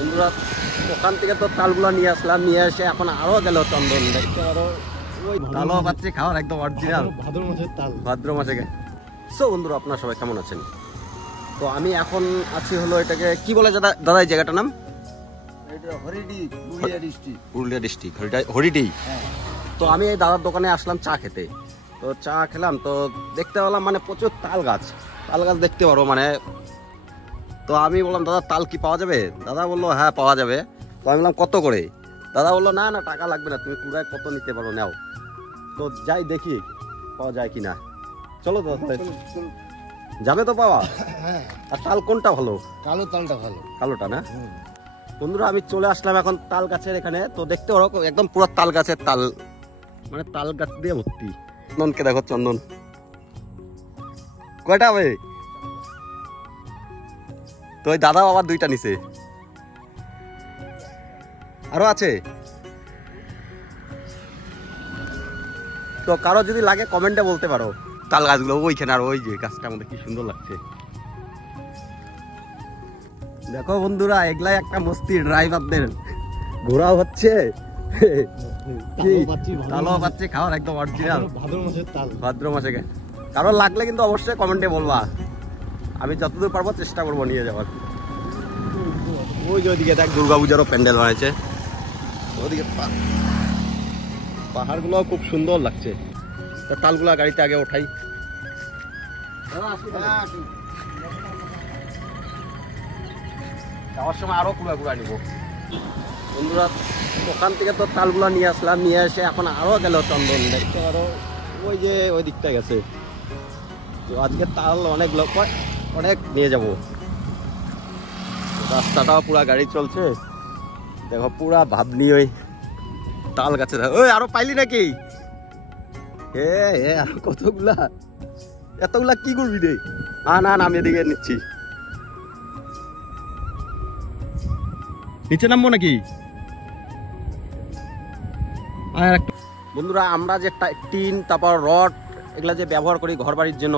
বন্ধুরা ওখান থেকে তো তালগুলো নিয়ে আসলাম, নিয়ে এসে এখন আরো গেল চন্দন দেখতে পারো। ওই তালও পাচ্ছি খাওয়ার একদম অরিজিনাল ভাদ্র মাসের তাল, ভাদ্র মাসে। সো বন্ধুরা আপনারা সবাই কেমন আছেন? তো আমি এখন আছি হলো এটাকে কি বলে দাদা এই জায়গাটার নাম? পুরুলিয়া ডিস্ট্রিক্ট হরিডি। তো আমি এই দাদার দোকানে আসলাম চা খেতে। তো চা খেলাম তো দেখতে পেলাম মানে প্রচুর তাল গাছ দেখতে পারো মানে। তো আমি বললাম দাদা তাল কি পাওয়া যাবে? দাদা বললো হ্যাঁ পাওয়া যাবে। তো আমি বললাম কত করে? দাদা বললো না না টাকা লাগবে না, তুমি কুড়ায় কত নিতে পারো নাও। তো যাই দেখি পাওয়া যায় কিনা। চলো দাদা যাবে তো পাওয়া। আর তাল কোনটা ভালো? কালো তালটা ভালো। কালোটা না? বন্ধুরা আমি চলে আসলাম এখন তাল গাছের এখানে। তো দেখতে পারো একদম পুরো তাল গাছের তাল মানে তাল গাছ দিয়ে ভর্তি। চন্দনকে দেখো, চন্দন কয়টা হবে? তো ওই দাদা আবার দুইটা নিছে, আরো আছে। তো কারো যদি লাগে কমেন্টে বলতে পারো। তাল গাছগুলো ওইখানে, আর ওই যে গাছটা আমাদের কি সুন্দর লাগছে দেখো বন্ধুরা। এগুলাই একটা মস্তি, ড্রাইভারদের ঘোরা হচ্ছে। তালও পাচ্ছি খাওয়ার একদম অরিজিনাল ভাদ্র মাসের তাল, ভাদ্র মাসে। কারো লাগলে কিন্তু অবশ্যই কমেন্টে বলবা, আমি যতদূর পারবো চেষ্টা করবো নিয়ে যাওয়ার। ওই যে ওইদিকে দেখ দুর্গাপূজারও প্যান্ডেল হয়েছে, ওদিকে পাহাড়গুলো খুব সুন্দর লাগছে। তো তালগুলা গাড়িতে আগে ওঠাই। যাওয়ার সময় আরো কুড়া নিবো। বন্ধুরা ওখান থেকে তো তালগুলা নিয়ে আসলাম, নিয়ে এসে এখন আরো গেল চন্দন দেখতে পারো। ওই যে ওই দিকটা গেছে। তো আজকে তাল অনেক নিয়ে যাব। রাস্তাটাও পুরা গাড়ি চলছে দেখো, পুরা ভাবনি ওই তাল গাছে। ওই আরো পাইলি নাকি? আরো কতগুলা, এতগুলা কি করবি রে? না আমি এদিকে নিচ্ছি। নিচে নামবো নাকি? বন্ধুরা আমরা যে টিন তারপর রড এগুলা যে ব্যবহার করি ঘর বাড়ির জন্য,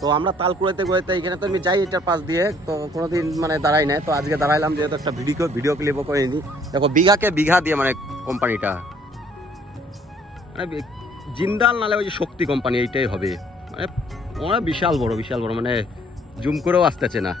তো আমরা তাল কুড়াইতে এখানে তো আমি যাই এটার পাশ দিয়ে, তো কোনোদিন মানে দাঁড়াই নাই। তো আজকে দাঁড়াইলাম যেহেতু একটা ভিডিও ক্লিপও করে নি। দেখো বিঘাকে বিঘা দিয়ে মানে কোম্পানিটা মানে জিন্দাল নালে ওই যে শক্তি কোম্পানি এইটাই হবে। মানে বিশাল বড় মানে জুম করেও আসতেছে না।